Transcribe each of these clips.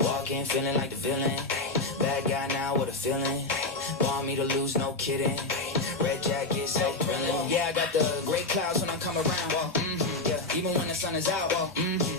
Walking, feeling like the villain. Bad guy now with a feeling. Want me to lose, no kidding. Red jacket, so thrilling. Yeah, I got the gray clouds when I come around. Yeah, even when the sun is out.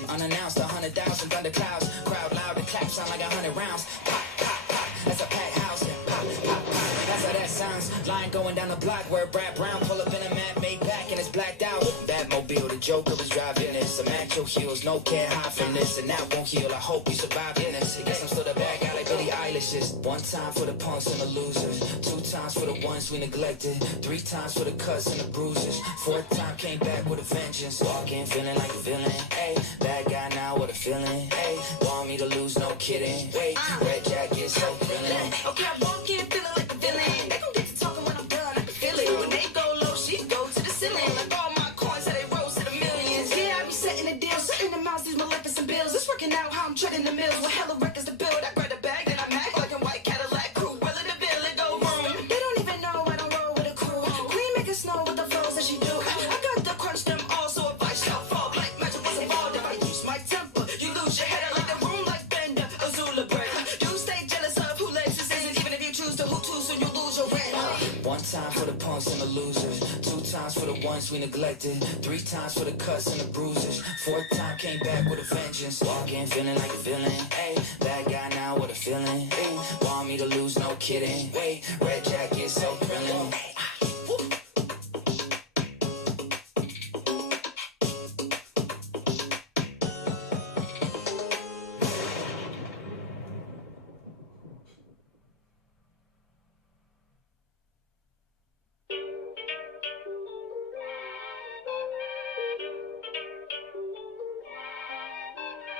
Unannounced, 100,000 thunder clouds. Crowd loud, the clap sound like 100 rounds. Pop, pop, pop. That's a packed house. Pop, pop, pop. That's how that sounds. Line going down the block where Brad Brown pull up in a map made back and it's blacked out. Batmobile, the Joker was driving this. Some actual heels, no can't hide from this. And that won't heal. I hope you survive in this. Guess I'm still the bad guy like Billie Eilish is. One time for the punks and the losers. Two times for the ones we neglected. Three times for the cuts and the bruises. Fourth time came back with a vengeance. Walking, feeling like a villain. Ay, bad guy now with a feeling. Ay, want me to lose, no kidding. Wait, red jacket, so thrilling. Okay, I walk in feeling like a villain. They gon' get to talking when I'm done. I can feel it. When they go low, she go to the ceiling. Like all my coins, how they rose to the millions. Yeah, I be setting the deal, setting them out, these Maleficent bills. It's working out how I'm treading the mills with hella records to build. I grab the bag, then I'm act like a white Cadillac crew. Well, in the bill, it go room. They don't even know I don't roll with a crew. Queen make it snow with the flows that she do. I got to crunch them all, so if I shall fall like magic was involved, if I use my temper, you lose your head. I like the room like Bender, Azula bread. You stay jealous of who lets this isn't, even if you choose to hoot too soon, you lose your rent. One time for the punks and the losers. Two times for the ones we neglected. Three times for the cuts and the bruises. Fourth time came back with a vengeance. Walking, feeling like a villain. Ay, bad guy now with a feeling. Ay, want me to lose, no kidding. Wait, red jacket, so thrilling.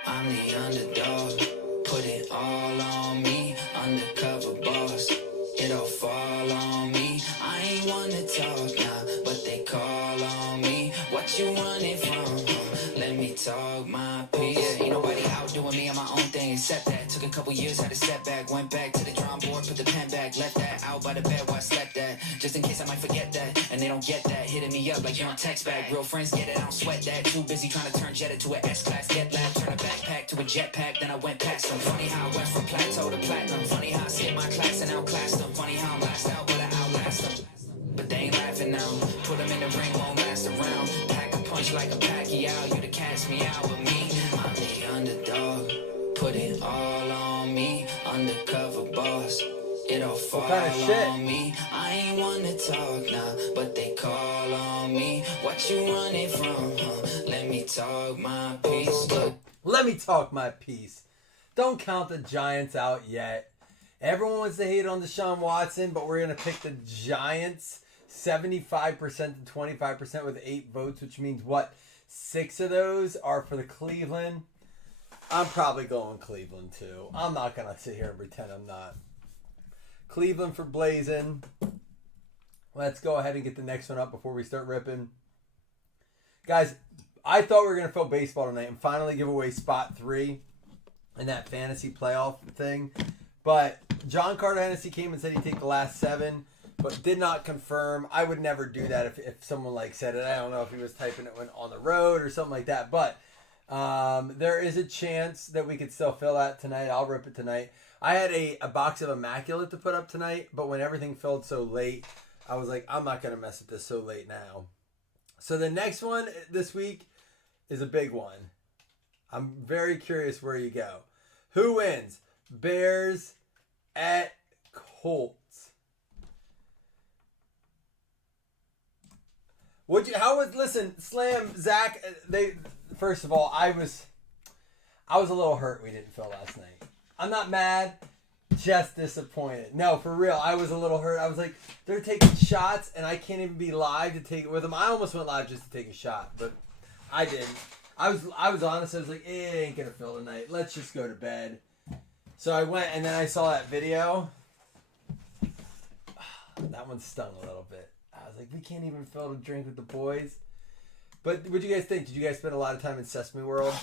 I'm the underdog, put it all on me. Undercover boss, it all fall on me. I ain't wanna talk now, but they call on me. What you running from? Let me talk my piece. Yeah, ain't nobody outdoing me on my own thing except that. Took a couple years, had a setback. Went back to the drawing board, put the pen back. Left that out by the bed while I slept that. Just in case I might forget that, and they don't get that. Hitting me up like you on text back. Real friends get it, I don't sweat that. Too busy trying to turn Jetta to an S-Class. Get lab, turn a backpack to a jetpack. Then I went past them. Funny how I went from plateau to platinum. Funny how I skipped my class and outclassed them. Funny how I'm last out, but I outlast them. But they ain't laughing now. Put them in the ring, won't last around. Pack a punch like a Pacquiao. You to catch me out, but me, I'm the underdog. Put it all on me. Undercover boss. It all fall on me. I ain't wanna talk now, but they call on me. What you running from? Let me talk my piece. Look. Let me talk my piece. Don't count the Giants out yet. Everyone wants to hate on Deshaun Watson, but we're going to pick the Giants 75% to 25% with 8 votes, which means what? 6 of those are for the Cleveland. I'm probably going Cleveland too. I'm not going to sit here and pretend I'm not. Cleveland for Blazing. Let's go ahead and get the next one up before we start ripping. Guys, I thought we were going to fill baseball tonight and finally give away spot 3 in that fantasy playoff thing. But John Carter Hennessy came and said he'd take the last 7, but did not confirm. I would never do that if someone like said it. I don't know if he was typing it when on the road or something like that. But there is a chance that we could still fill that tonight. I'll rip it tonight. I had a box of Immaculate to put up tonight, but when everything filled so late, I was like, I'm not going to mess with this so late now. So the next one this week is a big one. I'm very curious where you go. Who wins? Bears at Colts. Listen, Slam, Zach, first of all, I was a little hurt we didn't fill last night. I'm not mad, just disappointed. No, for real, I was a little hurt. I was like, they're taking shots, and I can't even be live to take it with them. I almost went live just to take a shot, but I didn't. I was honest. I was like, it ain't gonna fill tonight. Let's just go to bed. So I went, and then I saw that video. That one stung a little bit. I was like, we can't even fill to drink with the boys. But what'd you guys think? Did you guys spend a lot of time in Sesame World?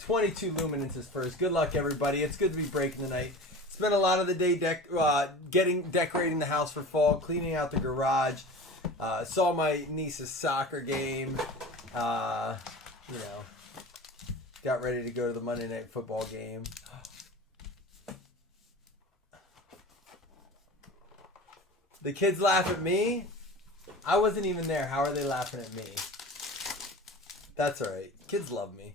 22 Luminances first. Good luck, everybody. It's good to be breaking tonight. Spent a lot of the day decorating the house for fall, cleaning out the garage. Saw my niece's soccer game. Got ready to go to the Monday Night Football game. The kids laugh at me. I wasn't even there. How are they laughing at me? That's alright. Kids love me.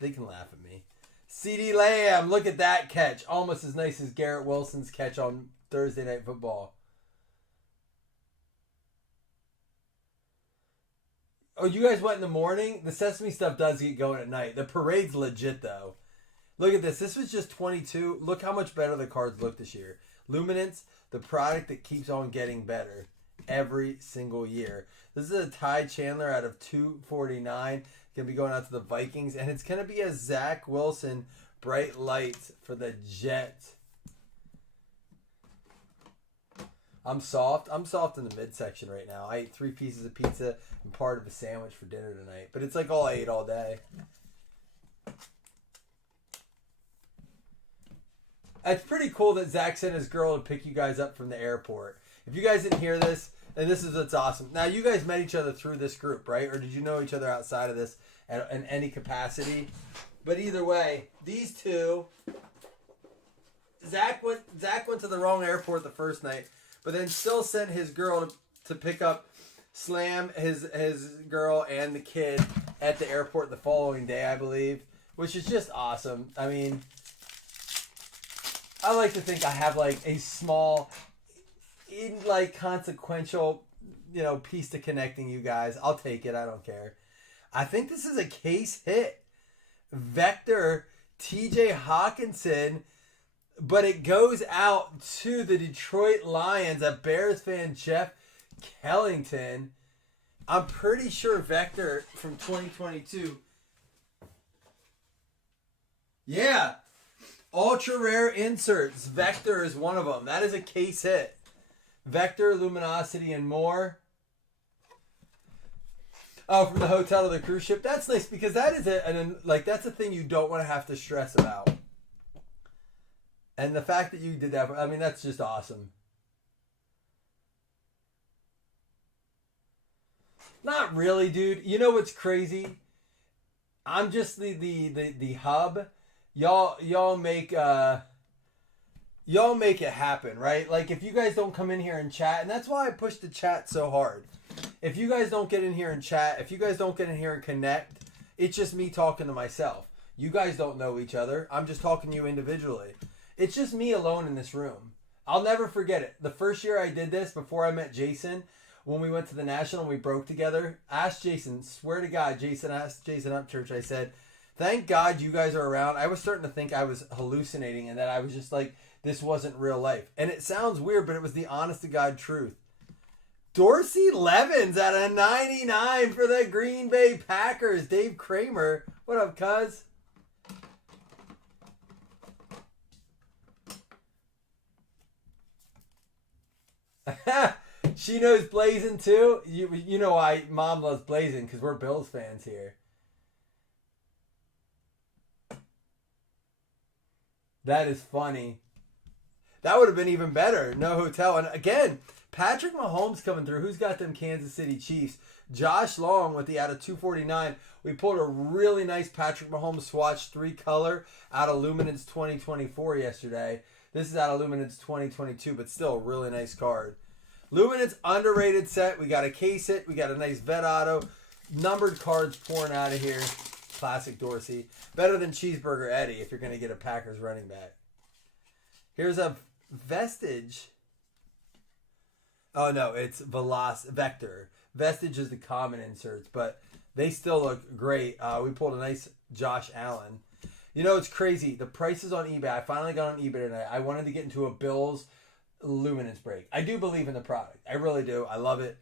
They can laugh at me. CeeDee Lamb, look at that catch. Almost as nice as Garrett Wilson's catch on Thursday Night Football. Oh, you guys went in the morning? The Sesame stuff does get going at night. The parade's legit, though. Look at this. This was just 22. Look how much better the cards look this year. Luminance, the product that keeps on getting better every single year. This is a Ty Chandler out of 249. Going to be going out to the Vikings. And it's going to be a Zach Wilson bright lights for the Jets. I'm soft. I'm soft in the midsection right now. I ate 3 pieces of pizza and part of a sandwich for dinner tonight. But it's like all I ate all day. It's pretty cool that Zach sent his girl to pick you guys up from the airport. If you guys didn't hear this, and this is what's awesome. Now, you guys met each other through this group, right? Or did you know each other outside of this in any capacity? But either way, these two, Zach went to the wrong airport the first night, but then still sent his girl to pick up Slam, his girl, and the kid at the airport the following day, I believe, which is just awesome. I mean, I like to think I have like a small, consequential, piece to connecting you guys. I'll take it. I don't care. I think this is a case hit. Vector, TJ Hawkinson, but it goes out to the Detroit Lions, a Bears fan, Jeff Kellington. I'm pretty sure Vector from 2022. Yeah. Ultra rare inserts. Vector is one of them. That is a case hit. Vector, Luminosity, and more. Oh, from the hotel to the cruise ship. That's nice because that is that's a thing you don't want to have to stress about. And the fact that you did that, I mean, that's just awesome. Not really, dude. You know what's crazy? I'm just the hub. Y'all make it happen, right? Like if you guys don't come in here and chat, and that's why I push the chat so hard. If you guys don't get in here and chat, if you guys don't get in here and connect, it's just me talking to myself. You guys don't know each other. I'm just talking to you individually. It's just me alone in this room. I'll never forget it. The first year I did this, before I met Jason, when we went to the National and we broke together, asked Jason, swear to God, asked Jason Upchurch, I said, thank God you guys are around. I was starting to think I was hallucinating and that I was just like, this wasn't real life. And it sounds weird, but it was the honest to God truth. Dorsey Levens at a 99 for the Green Bay Packers. Dave Kramer. What up, cuz? She knows Blazing too. You know why Mom loves Blazing, because we're Bills fans here. That is funny. That would have been even better. No hotel. And again, Patrick Mahomes coming through. Who's got them Kansas City Chiefs? Josh Long with the out of 249. We pulled a really nice Patrick Mahomes swatch 3-color out of Luminance 2024 yesterday. This is out of Luminance 2022, but still a really nice card. Luminance underrated set. We got a case hit. We got a nice vet auto. Numbered cards pouring out of here. Classic Dorsey. Better than Cheeseburger Eddie if you're going to get a Packers running back. Here's a Vestige. Oh, no, it's Vector. Vestige is the common inserts, but they still look great. We pulled a nice Josh Allen. You know, it's crazy. The prices on eBay. I finally got on eBay tonight. I wanted to get into a Bills Luminance break. I do believe in the product. I really do. I love it.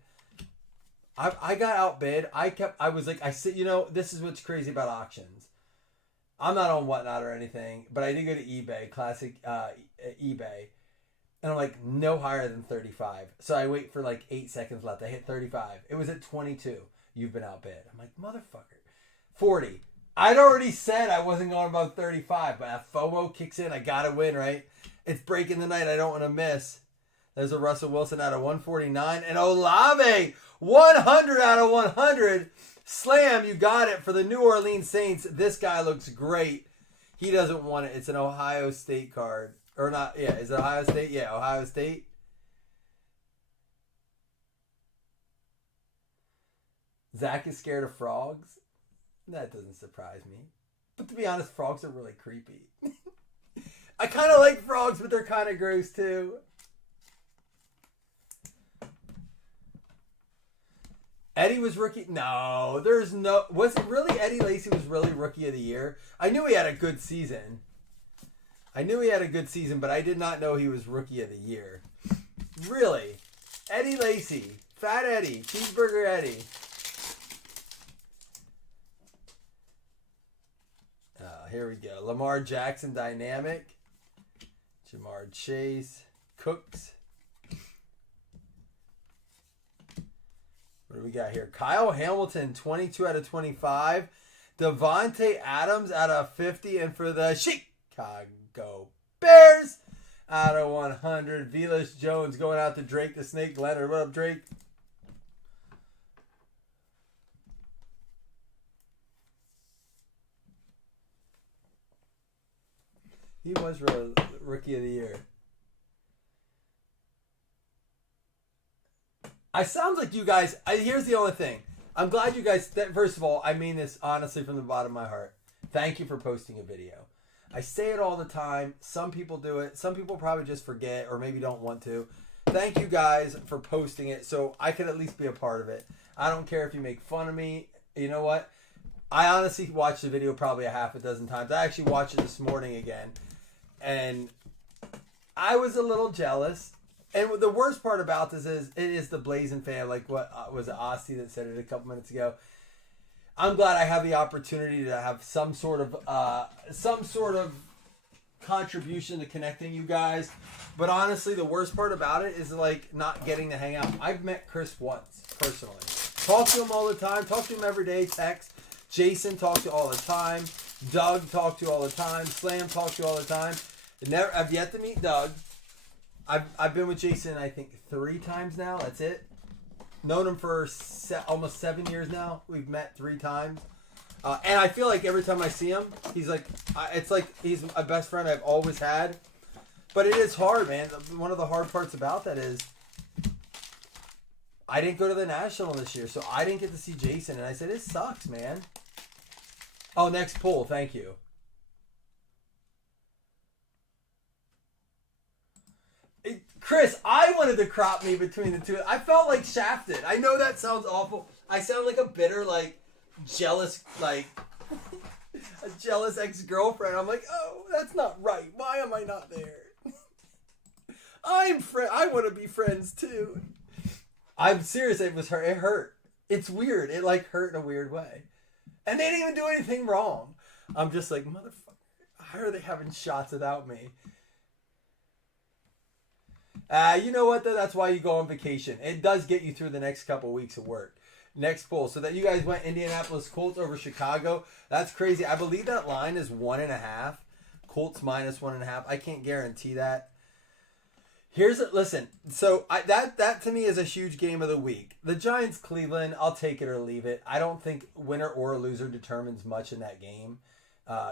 I got outbid. This is what's crazy about auctions. I'm not on Whatnot or anything, but I did go to eBay, classic eBay. And I'm like, no higher than 35. So I wait for like 8 seconds left. I hit 35. It was at 22. You've been outbid. I'm like, motherfucker. 40. I'd already said I wasn't going above 35, but FOMO kicks in. I got to win, right? It's breaking the night. I don't want to miss. There's a Russell Wilson out of 149. And Olave, 100 out of 100. Slam, you got it for the New Orleans Saints. This guy looks great. He doesn't want it. It's an Ohio State card. Or not, yeah, is it Ohio State? Yeah, Ohio State. Zach is scared of frogs. That doesn't surprise me. But to be honest, frogs are really creepy. I kind of like frogs, but they're kind of gross too. Eddie was rookie. No, there's no. Was it really Eddie Lacy was really rookie of the year? I knew he had a good season. But I did not know he was rookie of the year. Really? Eddie Lacy. Fat Eddie. Cheeseburger Eddie. Here we go. Lamar Jackson Dynamic. Jamar Chase. Cooks. What do we got here? Kyle Hamilton, 22 out of 25. Devontae Adams out of 50. And for the Chicago Bears, out of 100. Velus Jones going out to Drake the Snake Leonard. What up, Drake? He was really rookie of the year. I sound like you guys. Here's the only thing. I'm glad you guys. First of all, I mean this honestly from the bottom of my heart. Thank you for posting a video. I say it all the time. Some people do it. Some people probably just forget or maybe don't want to. Thank you guys for posting it so I can at least be a part of it. I don't care if you make fun of me. You know what? I honestly watched the video probably a half a dozen times. I actually watched it this morning again. And I was a little jealous. And the worst part about this is it is the Blazing fan, like what was it, Asti that said it a couple minutes ago. I'm glad I have the opportunity to have some sort of contribution to connecting you guys. But honestly, the worst part about it is like not getting to hang out. I've met Chris once personally. Talk to him all the time. Talk to him every day. Text. Jason talk to all the time. Doug talk to all the time. Slam talk to all the time. I've yet to meet Doug. I've been with Jason, I think, 3 times now. That's it. Known him for almost 7 years now. We've met 3 times. And I feel like every time I see him, he's like, it's like he's a best friend I've always had. But it is hard, man. One of the hard parts about that is I didn't go to the National this year, so I didn't get to see Jason. And I said, it sucks, man. Oh, next poll. Thank you. Chris, I wanted to crop me between the two. I felt like shafted. I know that sounds awful. I sound like a bitter, like, jealous, like, a jealous ex-girlfriend. I'm like, oh, that's not right. Why am I not there? I want to be friends, too. I'm serious. It was hurt. It hurt. It's weird. It, like, hurt in a weird way. And they didn't even do anything wrong. I'm just like, motherfucker, how are they having shots without me? You know what, though? That's why you go on vacation. It does get you through the next couple of weeks of work. Next poll. So that you guys went Indianapolis Colts over Chicago. That's crazy. I believe that line is 1.5. Colts minus 1.5. I can't guarantee that. Listen. So that to me is a huge game of the week. The Giants Cleveland. I'll take it or leave it. I don't think winner or loser determines much in that game.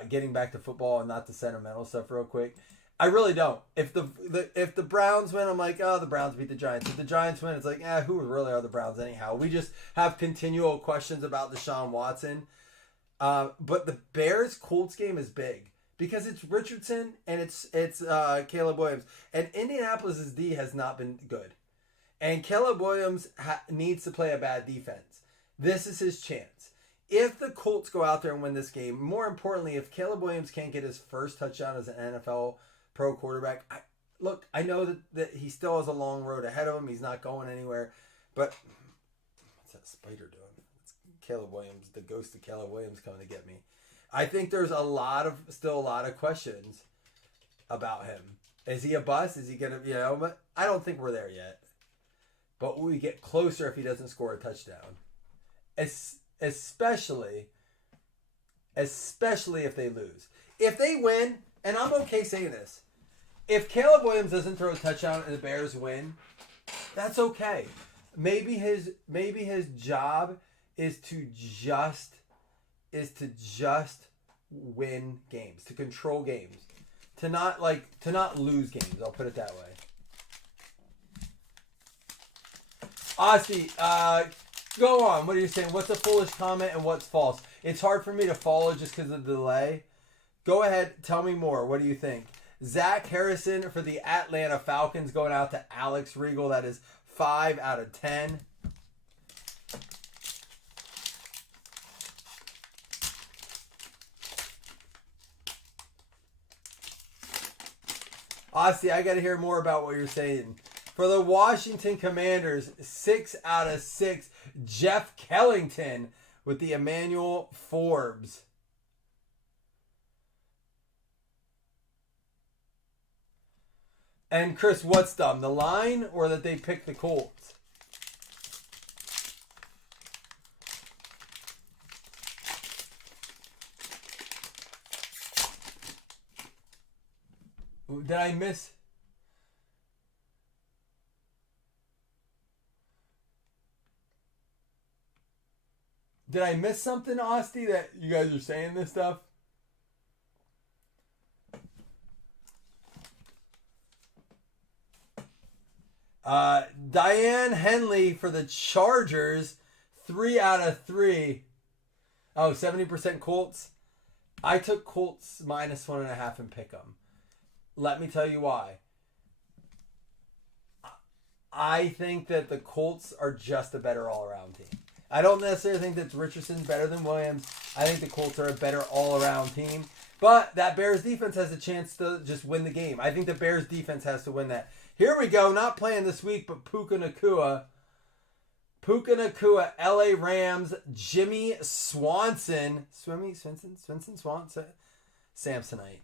Getting back to football and not the sentimental stuff real quick. I really don't. If the Browns win, I'm like, oh, the Browns beat the Giants. If the Giants win, it's like, who really are the Browns anyhow? We just have continual questions about Deshaun Watson. But the Bears-Colts game is big because it's Richardson and it's Caleb Williams. And Indianapolis' D has not been good. And Caleb Williams needs to play a bad defense. This is his chance. If the Colts go out there and win this game, more importantly, if Caleb Williams can't get his first touchdown as an NFL pro quarterback, I know that he still has a long road ahead of him. He's not going anywhere. But what's that spider doing? It's Caleb Williams, the ghost of Caleb Williams coming to get me. I think there's still a lot of questions about him. Is he a bust? Is he going to, but I don't think we're there yet. But we get closer if he doesn't score a touchdown. Especially if they lose. If they win, and I'm okay saying this, if Caleb Williams doesn't throw a touchdown and the Bears win, that's okay. Maybe his job is to just win games, to control games, to not lose games. I'll put it that way. Asti, go on. What are you saying? What's a foolish comment and what's false? It's hard for me to follow just because of the delay. Go ahead. Tell me more. What do you think? Zach Harrison for the Atlanta Falcons going out to Alex Regal. That is 5 out of 10. Asti, I got to hear more about what you're saying. For the Washington Commanders, 6 out of 6. Jeff Kellington with the Emmanuel Forbes. And Chris, what's dumb? The line or that they picked the Colts? Did I miss? Did I miss something, Asti, that you guys are saying this stuff? Diane Henley for the Chargers, 3 out of 3. Oh, 70% Colts. I took Colts minus 1.5 and pick them. Let me tell you why. I think that the Colts are just a better all-around team. I don't necessarily think that Richardson better than Williams. I think the Colts are a better all-around team. But that Bears defense has a chance to just win the game. I think the Bears defense has to win that. Here we go. Not playing this week, but Puka Nacua. Puka Nacua, LA Rams, Jimmy Swanson. Swanson? Samsonite.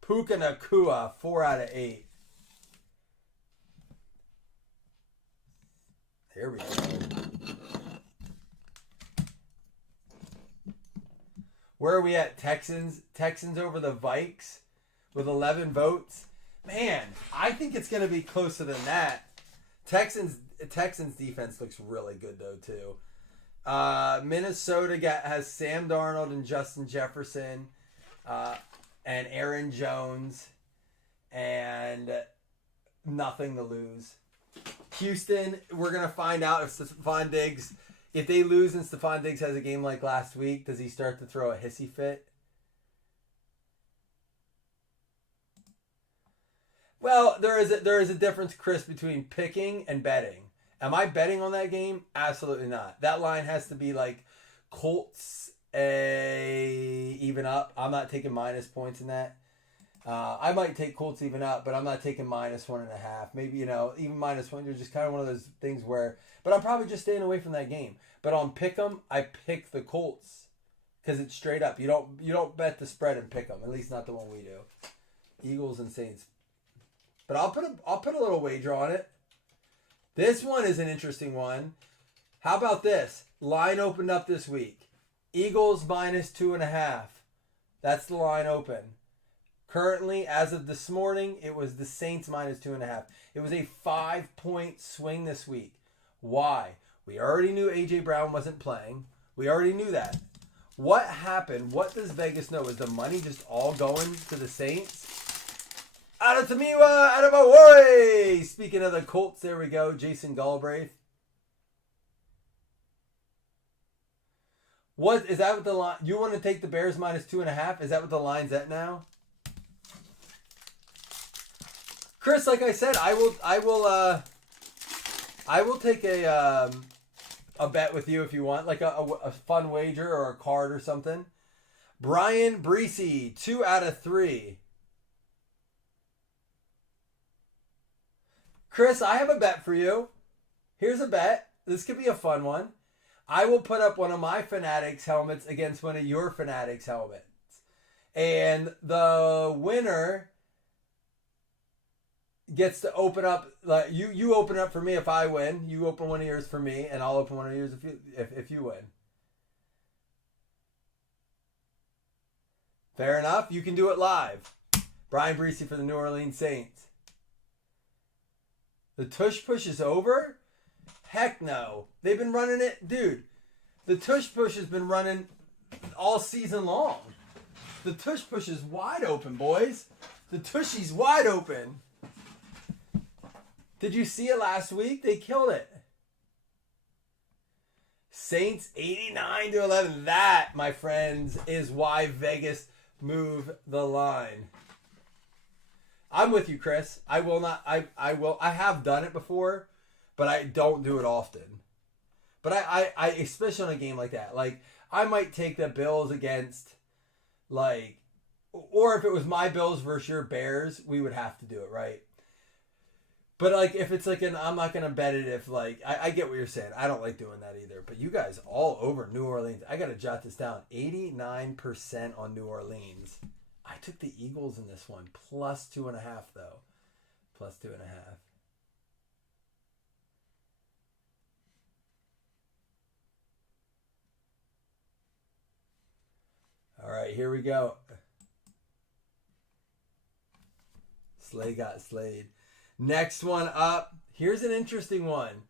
Puka Nacua, 4 out of 8. Here we go. Where are we at? Texans over the Vikes with 11 votes. Man, I think it's going to be closer than that. Texans defense looks really good though too. Minnesota has Sam Darnold and Justin Jefferson, and Aaron Jones, and nothing to lose. Houston, we're going to find out if Stephon Diggs, if they lose and Stephon Diggs has a game like last week, does he start to throw a hissy fit? Well, there is a difference, Chris, between picking and betting. Am I betting on that game? Absolutely not. That line has to be like Colts even up. I'm not taking minus points in that. I might take Colts even up, but I'm not taking minus 1.5. Maybe, even minus 1. You're just kind of one of those things where, but I'm probably just staying away from that game. But on pick'em, I pick the Colts because it's straight up. You don't bet the spread and pick them. At least not the one we do. Eagles and Saints. But I'll put a little wager on it. This one is an interesting one. How about this? Line opened up this week. Eagles minus 2.5. That's the line open. Currently, as of this morning, it was the Saints minus 2.5. It was a 5-point swing this week. Why? We already knew A.J. Brown wasn't playing. We already knew that. What happened? What does Vegas know? Is the money just all going to the Saints? Adatamiwa, Adamawoy! Speaking of the Colts, there we go. Jason Galbraith. What is that? What the line? You want to take the Bears minus 2.5? Is that what the line's at now? Chris, like I said, I will take a bet with you if you want, like a fun wager or a card or something. Brian Breesy, 2 out of 3. Chris, I have a bet for you. Here's a bet. This could be a fun one. I will put up one of my Fanatics helmets against one of your Fanatics helmets. And the winner gets to open up, like you open up for me if I win. You open one of yours for me, and I'll open one of yours if you win. Fair enough. You can do it live. Brian Breesy for the New Orleans Saints. The tush push is over? Heck no. They've been running it. Dude, the tush push has been running all season long. The tush push is wide open, boys. The tushy's wide open. Did you see it last week? They killed it. Saints 89-11. That, my friends, is why Vegas moved the line. I'm with you, Chris. I will not. I will. I have done it before, but I don't do it often. But I especially on a game like that, like I might take the Bills against, like, or if it was my Bills versus your Bears, we would have to do it, right? But like if it's like I'm not gonna bet it if like I get what you're saying. I don't like doing that either. But you guys all over New Orleans. I gotta jot this down. 89% on New Orleans. I took the Eagles in this one. Plus 2.5 though. Plus 2.5. All right, here we go. Slay got slayed. Next one up. Here's an interesting one.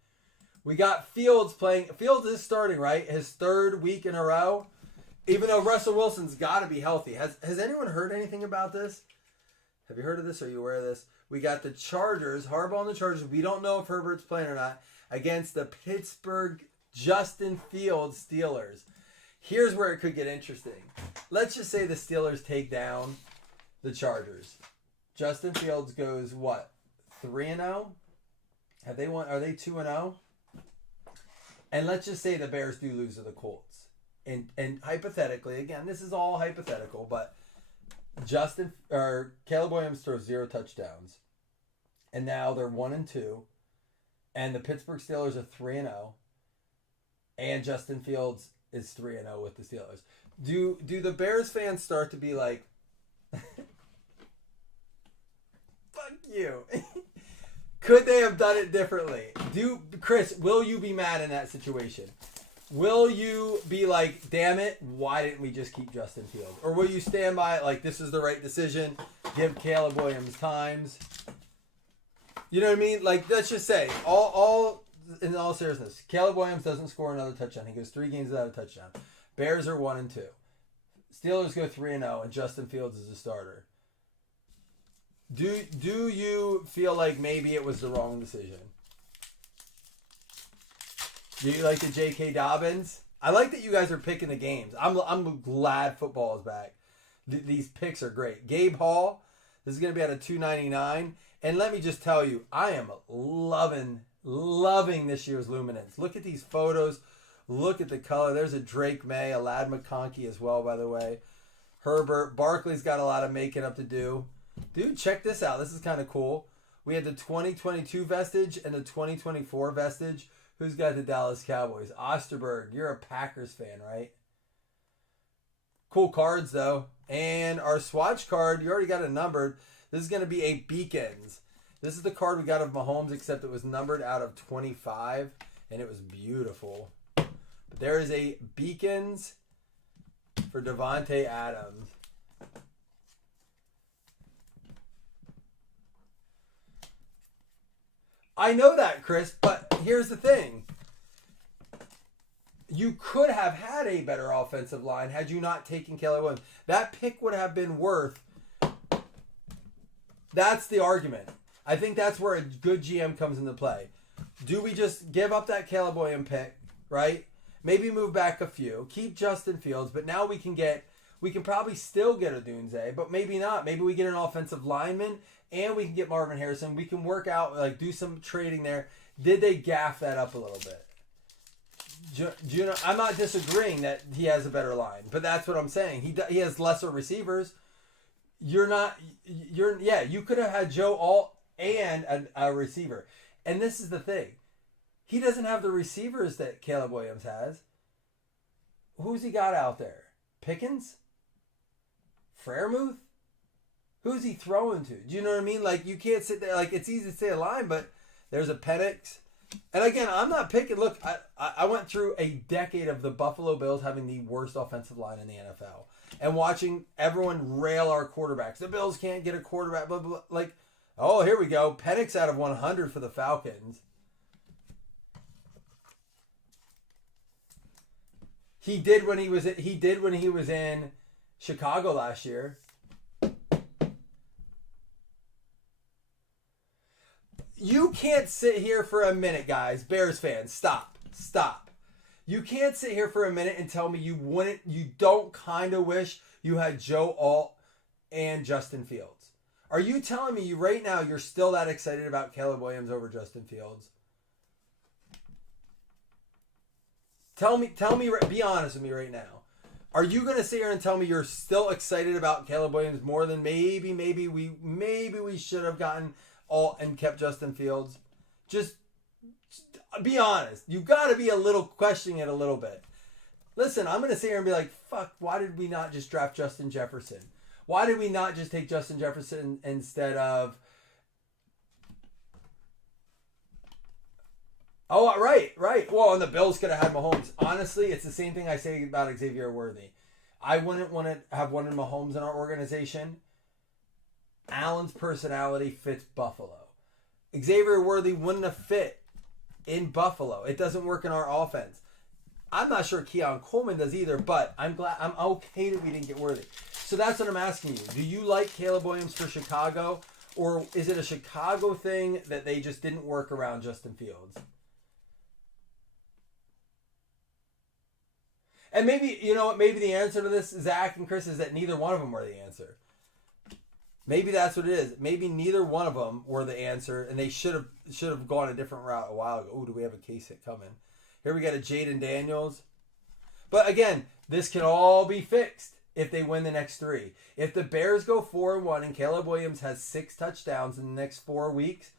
We got Fields playing. Fields is starting, right? His third week in a row. Even though Russell Wilson's got to be healthy. Has anyone heard anything about this? Have you heard of this? Are you aware of this? We got the Chargers. Harbaugh and the Chargers. We don't know if Herbert's playing or not. Against the Pittsburgh Justin Fields Steelers. Here's where it could get interesting. Let's just say the Steelers take down the Chargers. Justin Fields goes what? 3-0? Have they won? Are they 2-0? And let's just say the Bears do lose to the Colts. And hypothetically, again, this is all hypothetical, but Caleb Williams throws 0 touchdowns. And now they're 1-2. And the Pittsburgh Steelers are 3-0. And Justin Fields is 3-0 with the Steelers. Do the Bears fans start to be like, fuck you? Could they have done it differently? Chris, will you be mad in that situation? Will you be like, damn it, why didn't we just keep Justin Fields? Or will you stand by it like this is the right decision, give Caleb Williams times? You know what I mean? Like, let's just say, in all seriousness, Caleb Williams doesn't score another touchdown. He goes 3 games without a touchdown. Bears are 1-2. Steelers go 3-0, and Justin Fields is a starter. Do you feel like maybe it was the wrong decision? Do you like the J.K. Dobbins? I like that you guys are picking the games. I'm glad football is back. These picks are great. Gabe Hall, this is going to be at a $2.99. And let me just tell you, I am loving this year's Luminance. Look at these photos. Look at the color. There's a Drake May, a Ladd McConkey as well, by the way. Herbert. Barkley's got a lot of making up to do. Dude, check this out. This is kind of cool. We had the 2022 vestige and the 2024 vestige. Who's got the Dallas Cowboys? Osterberg, you're a Packers fan, right? Cool cards, though. And our swatch card, you already got it numbered. This is going to be a Beacons. This is the card we got of Mahomes, except it was numbered out of 25, and it was beautiful. But there is a Beacons for Davante Adams. I know that, Chris, but here's the thing. You could have had a better offensive line had you not taken Caleb Williams. That pick would have been worth. That's the argument. I think that's where a good GM comes into play. Do we just give up that Caleb Williams pick, right? Maybe move back a few. Keep Justin Fields, but now we can probably still get a Dunze, but maybe not. Maybe we get an offensive lineman and we can get Marvin Harrison. We can work out, like do some trading there. Did they gaff that up a little bit? I'm not disagreeing that he has a better line, but that's what I'm saying. He has lesser receivers. You could have had Joe Alt and a receiver. And this is the thing. He doesn't have the receivers that Caleb Williams has. Who's he got out there? Pickens? Freiermuth? Who's he throwing to? Do you know what I mean? Like, you can't sit there. Like, it's easy to say a line, but there's a Penix. And again, I'm not picking. Look, I went through a decade of the Buffalo Bills having the worst offensive line in the NFL, and watching everyone rail our quarterbacks. The Bills can't get a quarterback. Blah, blah, blah. Like, oh, here we go. Penix out of 100 for the Falcons. He did when he was in Chicago last year. You can't sit here for a minute, guys. Bears fans, stop. You can't sit here for a minute and tell me you don't kind of wish you had Joe Alt and Justin Fields. Are you telling me right now you're still that excited about Caleb Williams over Justin Fields? Tell me, be honest with me right now. Are you going to sit here and tell me you're still excited about Caleb Williams more than maybe we should have gotten Alt and kept Justin Fields? Just be honest. You got to be a little questioning it a little bit. Listen, I'm going to sit here and be like, fuck, why did we not just draft Justin Jefferson? Why did we not just take Justin Jefferson instead of... Oh, right. Well, and the Bills could have had Mahomes. Honestly, it's the same thing I say about Xavier Worthy. I wouldn't want to have one of Mahomes in our organization. Allen's personality fits Buffalo. Xavier Worthy wouldn't have fit in Buffalo. It doesn't work in our offense. I'm not sure Keon Coleman does either, but I'm okay that we didn't get Worthy. So that's what I'm asking you. Do you like Caleb Williams for Chicago, or is it a Chicago thing that they just didn't work around Justin Fields? And maybe, you know what, maybe the answer to this, Zach and Chris, is that neither one of them were the answer. Maybe that's what it is. Maybe neither one of them were the answer, and they should have gone a different route a while ago. Oh, do we have a case hit coming? Here we got a Jaden Daniels. But again, this can all be fixed if they win the next 3. If the Bears go 4-1 and Caleb Williams has 6 touchdowns in the next 4 weeks,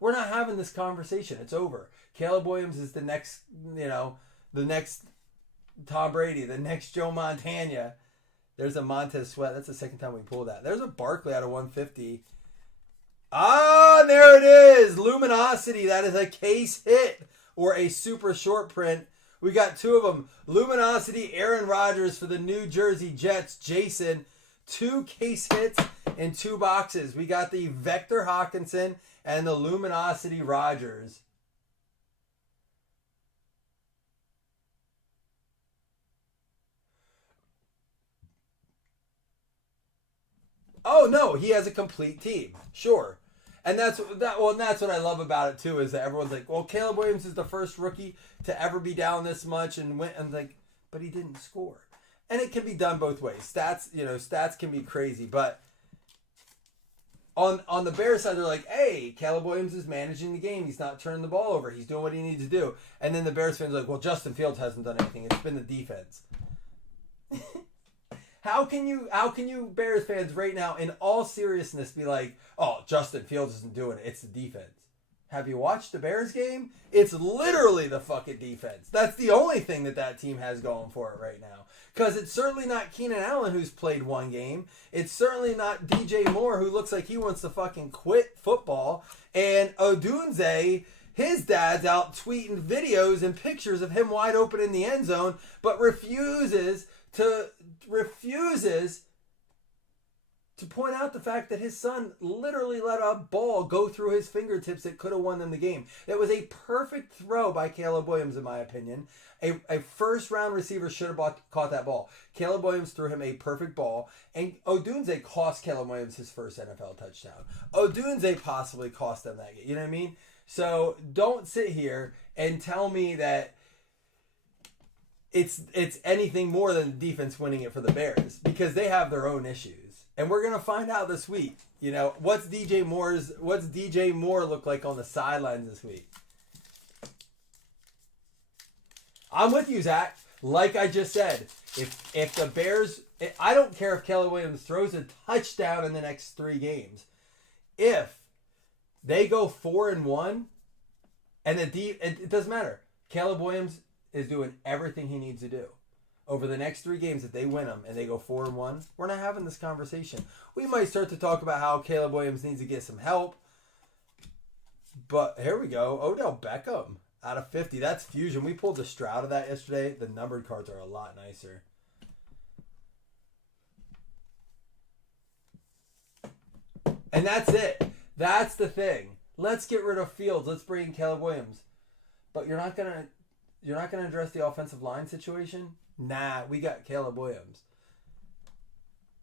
we're not having this conversation. It's over. Caleb Williams is the next, the next Tom Brady, the next Joe Montana. There's a Montez Sweat. That's the second time we pulled that. There's a Barkley out of 150. Ah, there it is. Luminosity. That is a case hit or a super short print. We got 2 of them. Luminosity, Aaron Rodgers for the New Jersey Jets. Jason, 2 case hits in 2 boxes. We got the Vector Hawkinson and the Luminosity Rodgers. Oh no, he has a complete team. Sure. And that's what I love about it too, is that everyone's like, well, Caleb Williams is the first rookie to ever be down this much and went and like, but he didn't score. And it can be done both ways. Stats can be crazy, but on the Bears side, they're like, hey, Caleb Williams is managing the game. He's not turning the ball over. He's doing what he needs to do. And then the Bears fans are like, well, Justin Fields hasn't done anything. It's been the defense. How can you Bears fans right now in all seriousness be like, oh, Justin Fields isn't doing it, it's the defense? Have you watched the Bears game? It's literally the fucking defense. That's the only thing that team has going for it right now. Because it's certainly not Keenan Allen, who's played 1 game. It's certainly not DJ Moore, who looks like he wants to fucking quit football. And Odunze, his dad's out tweeting videos and pictures of him wide open in the end zone, but refuses to point out the fact that his son literally let a ball go through his fingertips that could have won them the game. It was a perfect throw by Caleb Williams, in my opinion. A first-round receiver should have caught that ball. Caleb Williams threw him a perfect ball, and Odunze cost Caleb Williams his first NFL touchdown. Odunze possibly cost them that game. You know what I mean? So don't sit here and tell me that it's anything more than the defense winning it for the Bears, because they have their own issues. And we're going to find out this week. What's DJ Moore look like on the sidelines this week? I'm with you, Zach. Like I just said, if the Bears, I don't care if Caleb Williams throws a touchdown in the next 3 games. If they go 4-1, and it doesn't matter. Caleb Williams is doing everything he needs to do. Over the next 3 games, if they win them and they go 4-1, we're not having this conversation. We might start to talk about how Caleb Williams needs to get some help. But here we go. Odell Beckham. out of 50. That's Fusion. We pulled the Stroud of that yesterday. The numbered cards are a lot nicer. And that's it. That's the thing. Let's get rid of Fields. Let's bring in Caleb Williams. But you're not gonna address the offensive line situation? Nah, we got Caleb Williams.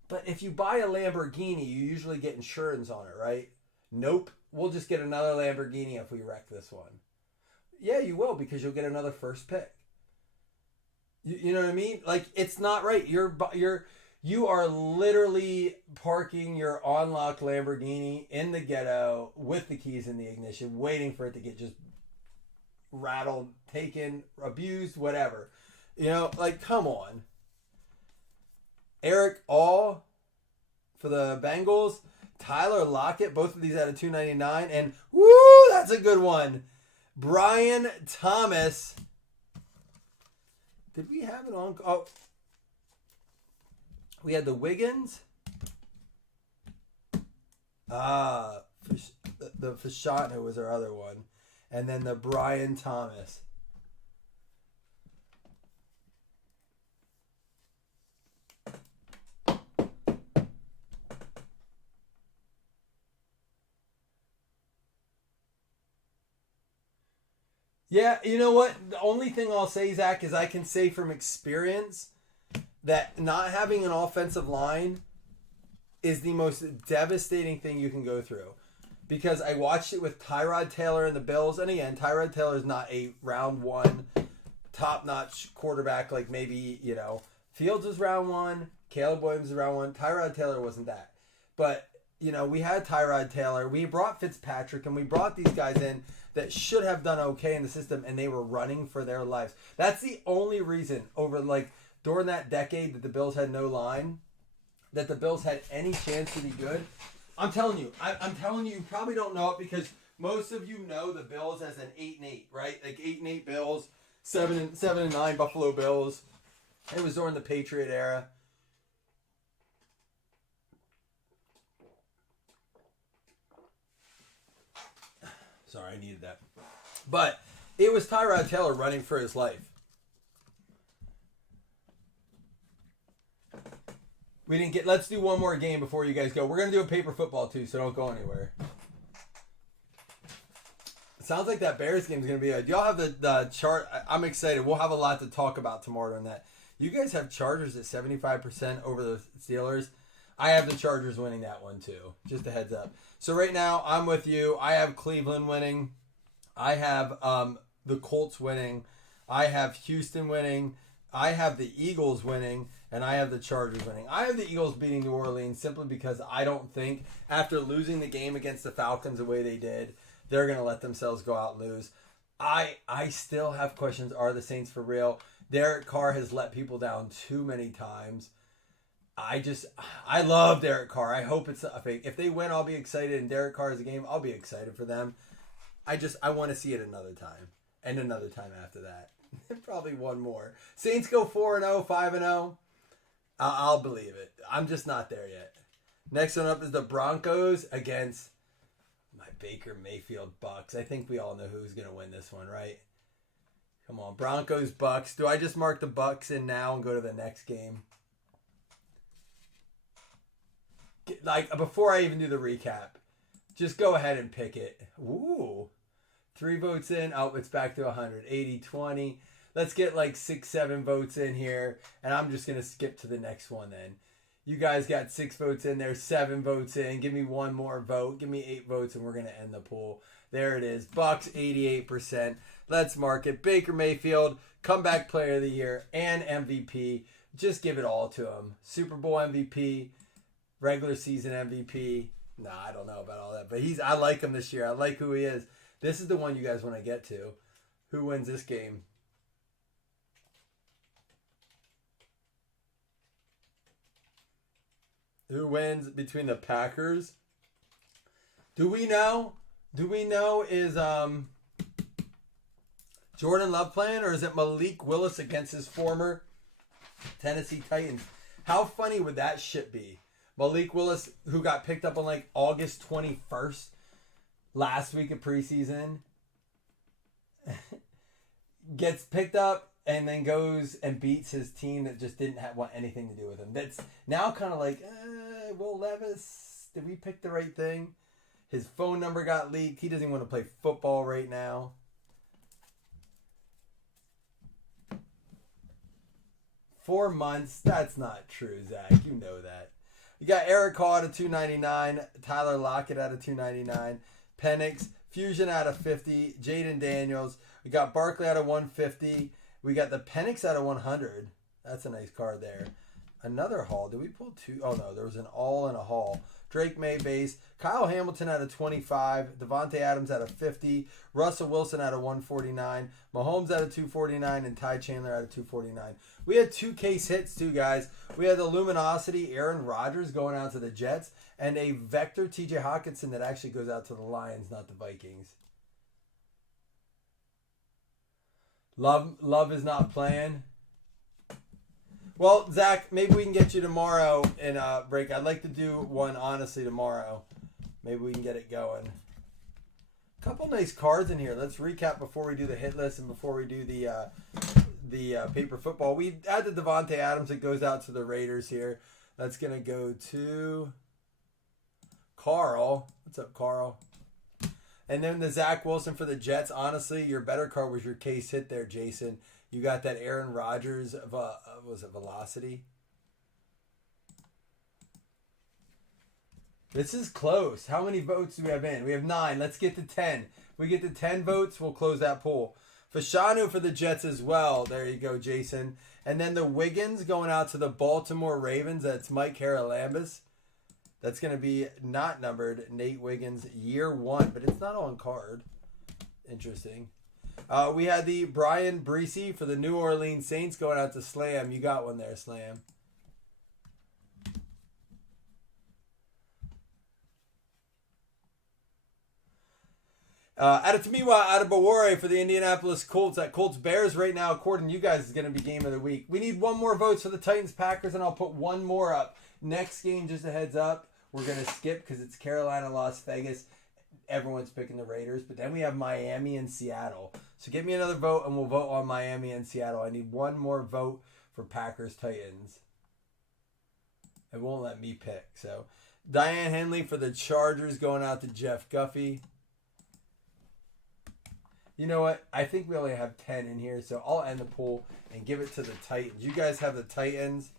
But if you buy a Lamborghini, you usually get insurance on it, right? Nope. We'll just get another Lamborghini if we wreck this one. Yeah, you will, because you'll get another first pick. You know what I mean? Like, it's not right. You are literally parking your unlocked Lamborghini in the ghetto with the keys in the ignition, waiting for it to get just rattled, taken, abused, whatever. You know, like, come on. Eric All for the Bengals. Tyler Lockett, both of these out of $2.99. And, woo, that's a good one. Brian Thomas. Did we have it on? Oh, we had the Wiggins. The Fashanu was our other one. And then the Brian Thomas. Yeah, you know what? The only thing I'll say, Zach, is I can say from experience that not having an offensive line is the most devastating thing you can go through. Because I watched it with Tyrod Taylor and the Bills. And again, Tyrod Taylor is not a round one, top-notch quarterback like maybe, you know, Fields was round one, Caleb Williams was round one. Tyrod Taylor wasn't that. But, you know, we had Tyrod Taylor. We brought Fitzpatrick, and we brought these guys in that should have done okay in the system, and they were running for their lives. That's the only reason over, like, during that decade that the Bills had no line, that the Bills had any chance to be good. I'm telling you, you probably don't know it because most of you know the Bills as an 8-8, right? Like 8-8 Bills, 7-9 Buffalo Bills. It was during the Patriot era. Sorry, I needed that. But it was Tyrod Taylor running for his life. We didn't get. Let's do one more game before you guys go. We're gonna do a paper football too, so don't go anywhere. It sounds like that Bears game is gonna be. Do y'all have the chart? I'm excited. We'll have a lot to talk about tomorrow on that. You guys have Chargers at 75% over the Steelers. I have the Chargers winning that one too. Just a heads up. So right now I'm with you. I have Cleveland winning. I have the Colts winning. I have Houston winning. I have the Eagles winning. And I have the Chargers winning. I have the Eagles beating New Orleans simply because I don't think, after losing the game against the Falcons the way they did, they're going to let themselves go out and lose. I still have questions. Are the Saints for real? Derek Carr has let people down too many times. I love Derek Carr. I hope it's a fake. If they win, I'll be excited. And Derek Carr is a game, I'll be excited for them. I want to see it another time. And another time after that. Probably one more. Saints go 4-0, 5-0. I'll believe it. I'm just not there yet. Next one up is the Broncos against my Baker Mayfield Bucks. I think we all know who's going to win this one, right? Come on, Broncos, Bucks. Do I just mark the Bucks in now and go to the next game? Like, before I even do the recap, just go ahead and pick it. Ooh. 3 votes in. Oh, it's back to 100. 80-20. Let's get like 6-7 votes in here, and I'm just going to skip to the next one then. You guys got 6 votes in there, 7 votes in. Give me one more vote. Give me 8 votes, and we're going to end the pool. There it is. Bucks, 88%. Let's mark it. Baker Mayfield, comeback player of the year, and MVP. Just give it all to him. Super Bowl MVP, regular season MVP. Nah, I don't know about all that, but I like him this year. I like who he is. This is the one you guys want to get to. Who wins this game? Who wins between the Packers? Do we know? Is Jordan Love playing, or is it Malik Willis against his former Tennessee Titans? How funny would that shit be? Malik Willis, who got picked up on like August 21st last week of preseason. gets picked up and then goes and beats his team that just didn't want anything to do with him. That's now kind of like, Will Levis, did we pick the right thing? His phone number got leaked. He doesn't even want to play football right now. $4 months. That's not true, Zach. You know that. You got Eric Hall out of $299. Tyler Lockett out of $299. Penix. Fusion out of $50. Jaden Daniels. We got Barkley out of $150. We got the Penix out of $100. That's a nice card there. Another Hall. Did we pull two? Oh, no. There was an all and a Hall. Drake May base. Kyle Hamilton out of $25. Devontae Adams out of $50. Russell Wilson out of $149. Mahomes out of $249. And Ty Chandler out of $249. We had 2 case hits too, guys. We had the Luminosity Aaron Rodgers going out to the Jets. And a Vector TJ Hawkinson that actually goes out to the Lions, not the Vikings. Love is not playing. Well, Zach, maybe we can get you tomorrow in a break. I'd like to do one, honestly, tomorrow. Maybe we can get it going. Couple nice cards in here. Let's recap before we do the hit list and before we do the paper football. We had the Devontae Adams that goes out to the Raiders here. That's going to go to Carl. What's up, Carl? And then the Zach Wilson for the Jets. Honestly, your better card was your case hit there, Jason. You got that Aaron Rodgers, was it Velocity? This is close. How many votes do we have in? We have 9. Let's get to 10. We get to 10 votes, we'll close that poll. Fashanu for the Jets as well. There you go, Jason. And then the Wiggins going out to the Baltimore Ravens. That's Mike Haralambous. That's going to be not numbered. Nate Wiggins, year 1. But it's not on card. Interesting. We had the Brian Breesy for the New Orleans Saints going out to Slam. You got one there, Slam. Adetomiwa Adebawore for the Indianapolis Colts. That Colts Bears right now, according to you guys, is going to be game of the week. We need 1 more vote for the Titans Packers, and I'll put 1 more up. Next game, just a heads up, we're going to skip because it's Carolina, Las Vegas. Everyone's picking the Raiders, but then we have Miami and Seattle. So give me another vote, and we'll vote on Miami and Seattle. I need 1 more vote for Packers Titans. It won't let me pick. So Diane Henley for the Chargers going out to Jeff Guffey. You know what? I think we only have 10 in here, so I'll end the poll and give it to the Titans. You guys have the Titans.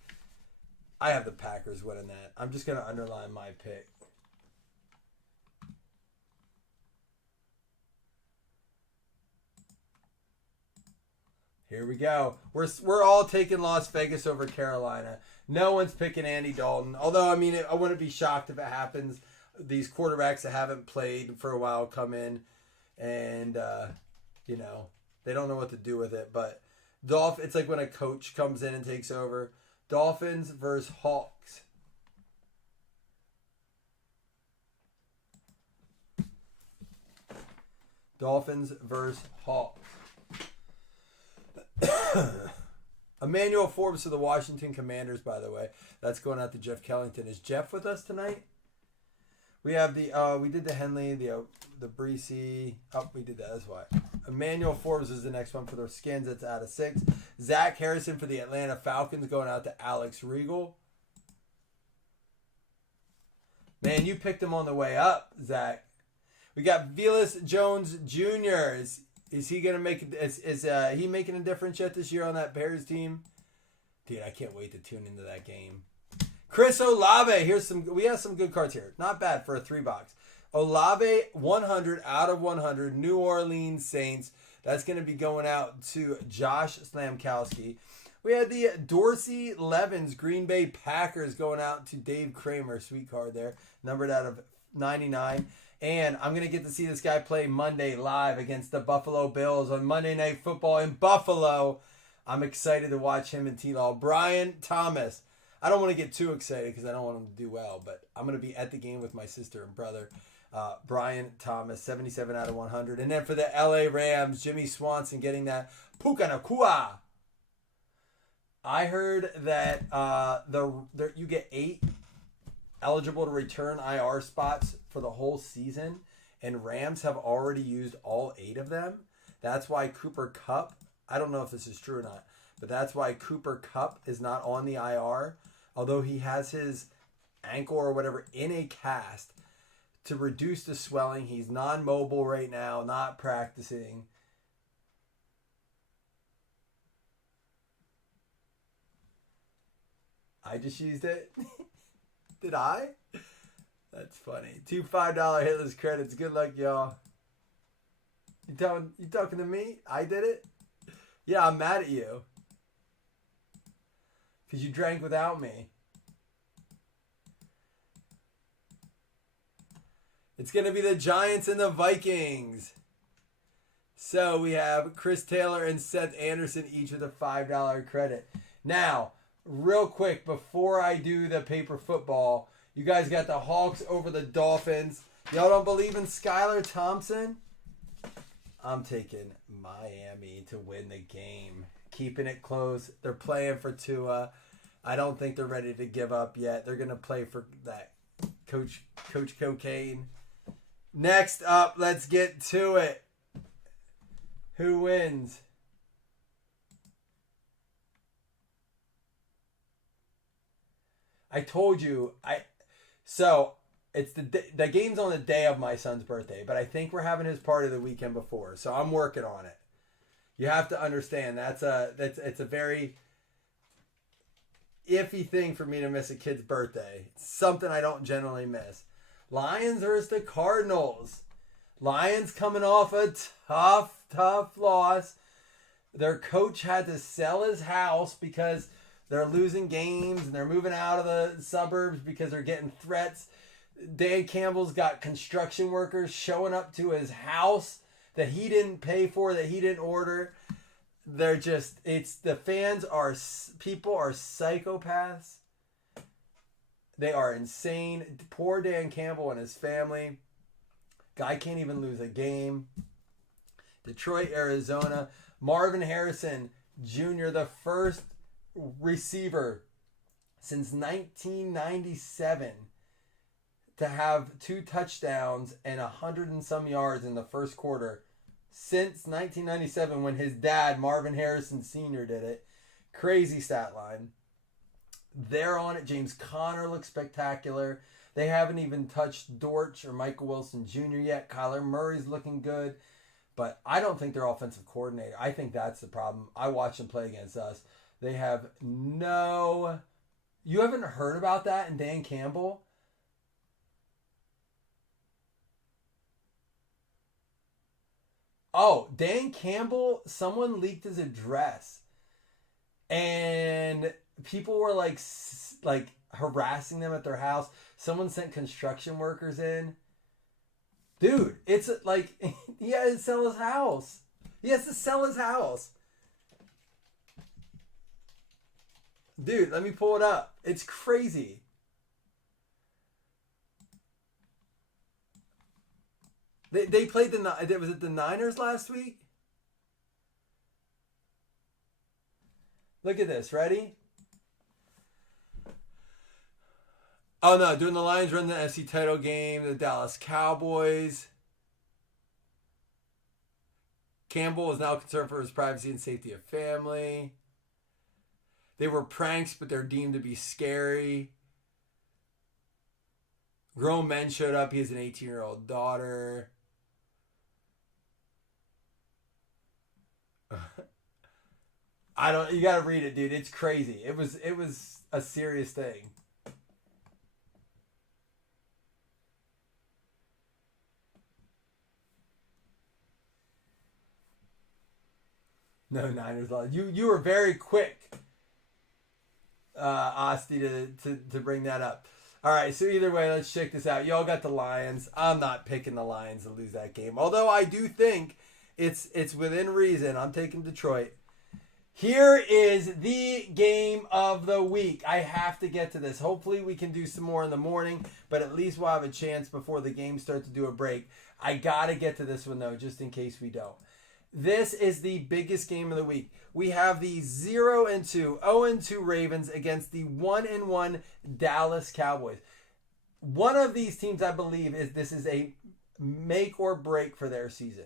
I have the Packers winning that. I'm just going to underline my pick. Here we go. We're all taking Las Vegas over Carolina. No one's picking Andy Dalton. Although, I mean, I wouldn't be shocked if it happens. These quarterbacks that haven't played for a while come in and, you know, they don't know what to do with it. But it's like when a coach comes in and takes over. Dolphins versus Hawks. Dolphins versus Hawks. Emmanuel Forbes to the Washington Commanders, by the way. That's going out to Jeff Kellington. Is Jeff with us tonight? We have we did the Henley, the Breesy. Oh, we did that. That's why. Emmanuel Forbes is the next one for the Skins. That's out of 6. Zach Harrison for the Atlanta Falcons going out to Alex Regal. Man, you picked him on the way up, Zach. We got Velus Jones Jr. Is he gonna make? Is he making a difference yet this year on that Bears team? Dude, I can't wait to tune into that game. Chris Olave, we have some good cards here. Not bad for a 3-box. Olave 100 out of 100. New Orleans Saints. That's gonna be going out to Josh Slamkowski. We had the Dorsey Levens Green Bay Packers going out to Dave Kramer. Sweet card there, numbered out of 99. And I'm going to get to see this guy play Monday live against the Buffalo Bills on Monday Night Football in Buffalo. I'm excited to watch him and T-Law. Brian Thomas. I don't want to get too excited because I don't want him to do well, but I'm going to be at the game with my sister and brother. Brian Thomas, 77 out of 100. And then for the LA Rams, Jimmy Swanson getting that Puka Nakua. I heard that you get 8 eligible to return IR spots for the whole season, and Rams have already used all 8 of them. That's why Cooper Kupp, I don't know if this is true or not, but that's why Cooper Kupp is not on the IR, although he has his ankle or whatever in a cast to reduce the swelling. He's non-mobile right now, not practicing. I just used it. Did I? That's funny. 2 $5 hitless credits. Good luck, y'all. You talking to me? I did it? Yeah, I'm mad at you. Because you drank without me. It's going to be the Giants and the Vikings. So we have Chris Taylor and Seth Anderson each with a $5 credit. Now, real quick, before I do the paper football, you guys got the Hawks over the Dolphins. Y'all don't believe in Skylar Thompson? I'm taking Miami to win the game. Keeping it close. They're playing for Tua. I don't think they're ready to give up yet. They're going to play for that Coach Cocaine. Next up, let's get to it. Who wins? I told you. So it's the game's on the day of my son's birthday, but I think we're having his party the weekend before, so I'm working on it. You have to understand it's a very iffy thing for me to miss a kid's birthday. It's something I don't generally miss. Lions versus the Cardinals. Lions coming off a tough loss. Their coach had to sell his house because they're losing games and they're moving out of the suburbs because they're getting threats. Dan Campbell's got construction workers showing up to his house that he didn't pay for, that he didn't order. They're just, people are psychopaths. They are insane. Poor Dan Campbell and his family. Guy can't even lose a game. Detroit, Arizona. Marvin Harrison Jr., the first receiver since 1997 to have 2 touchdowns and 100 and some yards in the first quarter since 1997 when his dad, Marvin Harrison Sr., did it. Crazy stat line. They're on it. James Conner looks spectacular. They haven't even touched Dortch or Michael Wilson Jr. yet. Kyler Murray's looking good. But I don't think they're offensive coordinator. I think that's the problem. I watched them play against us. They have no... You haven't heard about that in Dan Campbell? Oh, Dan Campbell, someone leaked his address. And people were like harassing them at their house. Someone sent construction workers in. Dude, it's like he has to sell his house. He has to sell his house. Dude, let me pull it up. It's crazy. They played was it the Niners last week? Look at this. Ready? Oh, no. Doing the Lions run the NFC title game. The Dallas Cowboys. Campbell is now concerned for his privacy and safety of family. They were pranks, but they're deemed to be scary. Grown men showed up. He has an 18-year-old daughter. You gotta read it, dude. It's crazy. It was a serious thing. No Niners lost. You were very quick, Asti, to bring that up. All right, so either way, let's check this out. Y'all got the Lions. I'm not picking the Lions to lose that game, although I do think it's within reason. I'm taking Detroit. Here is the game of the week. I have to get to this. Hopefully we can do some more in the morning, but at least we'll have a chance before the game starts to do a break. I got to get to this one, though, just in case we don't. This is the biggest game of the week. We have the 0-2 Ravens against the 1-1 Dallas Cowboys. One of these teams, I believe, this is a make or break for their season.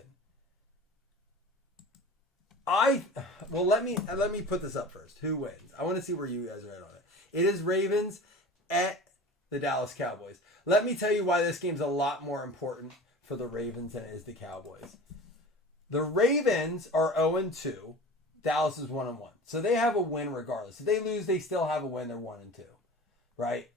Let me put this up first. Who wins? I want to see where you guys are at on it. It is Ravens at the Dallas Cowboys. Let me tell you why this game's a lot more important for the Ravens than it is the Cowboys. The Ravens are 0-2. Dallas is 1-1. So they have a win regardless. If they lose, they still have a win. They're 1-2. Right?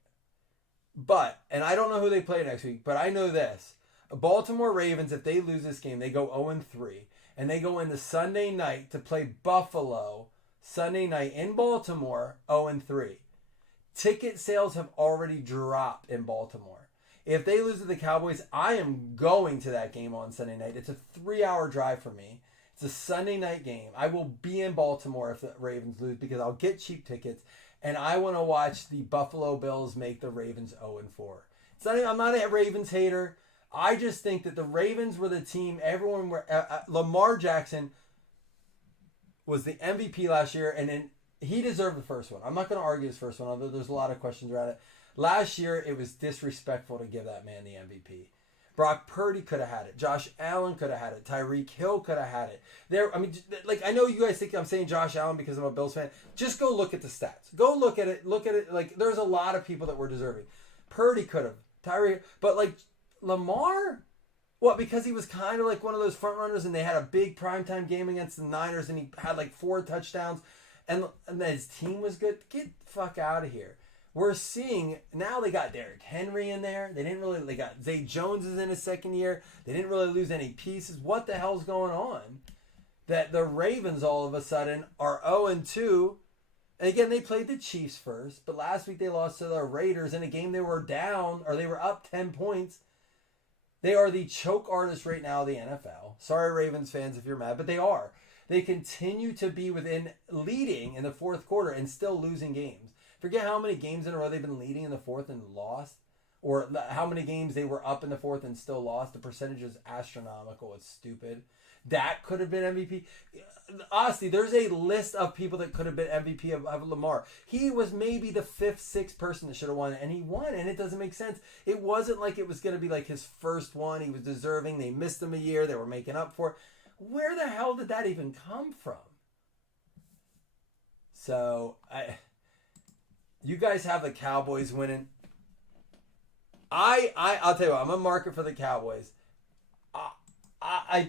But, and I don't know who they play next week, but I know this. Baltimore Ravens, if they lose this game, they go 0-3. And they go into Sunday night to play Buffalo Sunday night in Baltimore 0-3. Ticket sales have already dropped in Baltimore. If they lose to the Cowboys, I am going to that game on Sunday night. It's a 3-hour drive for me. It's a Sunday night game. I will be in Baltimore if the Ravens lose because I'll get cheap tickets. And I want to watch the Buffalo Bills make the Ravens 0-4. I'm not a Ravens hater. I just think that the Ravens were the team. Everyone were. Lamar Jackson was the MVP last year, and then he deserved the first one. I'm not going to argue his first one, although there's a lot of questions around it. Last year, it was disrespectful to give that man the MVP. Brock Purdy could have had it. Josh Allen could have had it. Tyreek Hill could have had it. I know you guys think I'm saying Josh Allen because I'm a Bills fan. Just go look at the stats. Go look at it. Look at it. Like, there's a lot of people that were deserving. Purdy could have. Tyreek. But, like, Lamar? What, because he was kind of like one of those front runners and they had a big primetime game against the Niners and he had like 4 touchdowns and his team was good? Get the fuck out of here. We're seeing, now they got Derrick Henry in there. They got Zay Jones is in his second year. They didn't really lose any pieces. What the hell's going on? That the Ravens all of a sudden are 0-2. And again, they played the Chiefs first, but last week they lost to the Raiders in a game they were down, or they were up 10 points. They are the choke artist right now of the NFL. Sorry, Ravens fans, if you're mad, but they are. They continue to be leading in the fourth quarter and still losing games. Forget how many games in a row they've been leading in the fourth and lost, or how many games they were up in the fourth and still lost. The percentage is astronomical. It's stupid. That could have been MVP. Honestly, there's a list of people that could have been MVP of Lamar. He was maybe the 5th, 6th person that should have won it, and he won, and it doesn't make sense. It wasn't like it was going to be like his first one. He was deserving. They missed him a year. They were making up for it. Where the hell did that even come from? So, you guys have the Cowboys winning. I'll tell you what, I'm going to mark it for the Cowboys.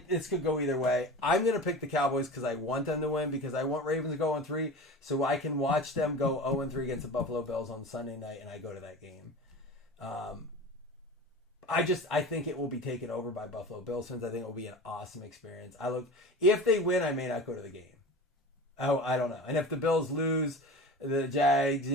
This could go either way. I'm going to pick the Cowboys because I want them to win, because I want Ravens to go 0-3 so I can watch them go 0-3 against the Buffalo Bills on Sunday night and I go to that game. I think it will be taken over by Buffalo Bills fans. I think it will be an awesome experience. If they win, I may not go to the game. I don't know. And if the Bills lose, the Jags,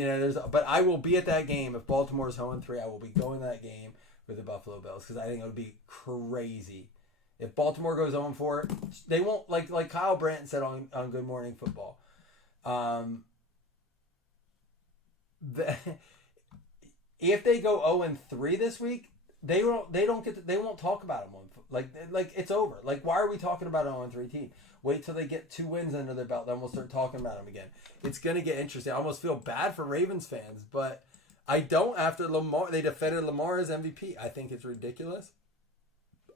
but I will be at that game. If Baltimore's 0-3, I will be going to that game with the Buffalo Bills because I think it would be crazy. If Baltimore goes 0-4, they won't, like Kyle Brandt said on Good Morning Football. If they go 0-3 this week, they won't talk about them. Like it's over. Like, why are we talking about an 0-3 team? Wait till they get 2 wins under their belt, then we'll start talking about them again. It's gonna get interesting. I almost feel bad for Ravens fans, but I don't after Lamar. They defended Lamar as MVP. I think it's ridiculous.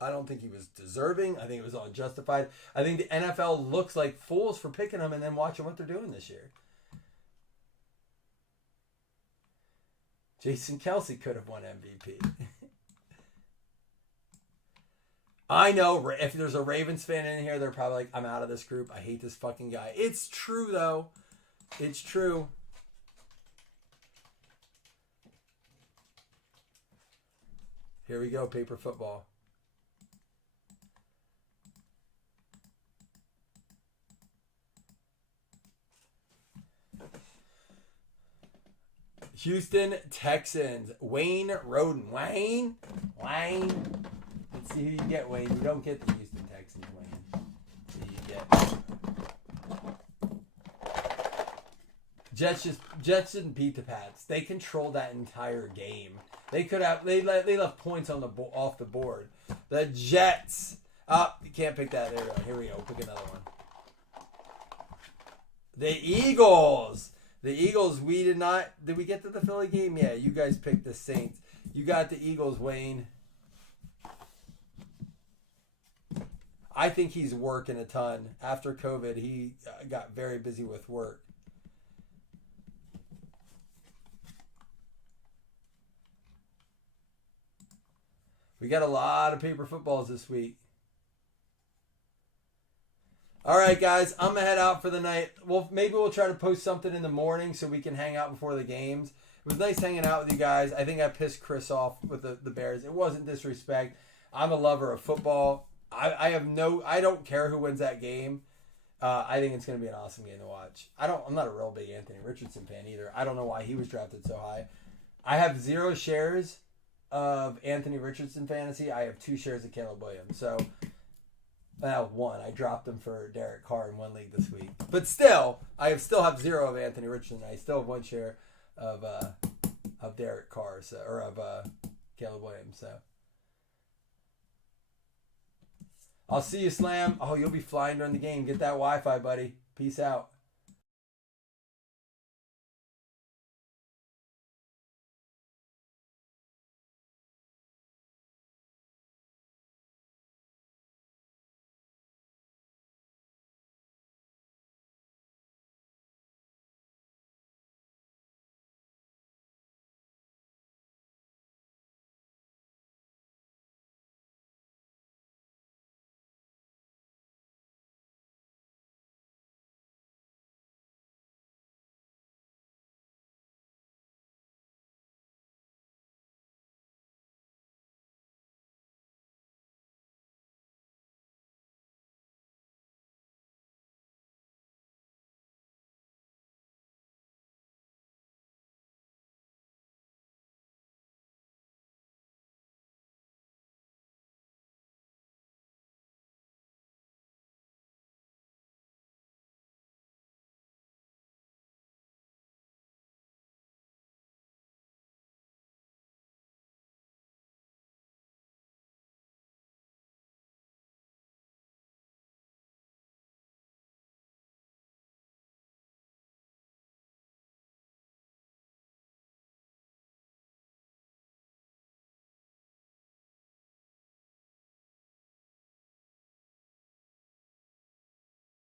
I don't think he was deserving. I think it was unjustified. I think the NFL looks like fools for picking him and then watching what they're doing this year. Jason Kelce could have won MVP. I know if there's a Ravens fan in here, they're probably like, I'm out of this group. I hate this fucking guy. It's true, though. It's true. Here we go, paper football. Houston Texans. Wayne Roden. Wayne. Let's see who you get, Wayne. You don't get the Houston Texans, Wayne. Let's see who you get. Jets didn't beat the Pats. They controlled that entire game. They could have. They left points on off the board. The Jets. You can't pick that. There we go. Here we go. Pick another one. The Eagles. The Eagles, we did not... Did we get to the Philly game? Yeah, you guys picked the Saints. You got the Eagles, Wayne. I think he's working a ton. After COVID, he got very busy with work. We got a lot of paper footballs this week. All right, guys, I'm going to head out for the night. Well, maybe we'll try to post something in the morning so we can hang out before the games. It was nice hanging out with you guys. I think I pissed Chris off with the Bears. It wasn't disrespect. I'm a lover of football. I don't care who wins that game. I think it's going to be an awesome game to watch. I'm not a real big Anthony Richardson fan either. I don't know why he was drafted so high. I have 0 shares of Anthony Richardson fantasy. I have 2 shares of Caleb Williams. So, one. I dropped him for Derek Carr in one league this week. But still, I still have 0 of Anthony Richardson. I still have 1 share of Derek Carr, or of Caleb Williams. So, I'll see you, Slam. Oh, you'll be flying during the game. Get that Wi-Fi, buddy. Peace out.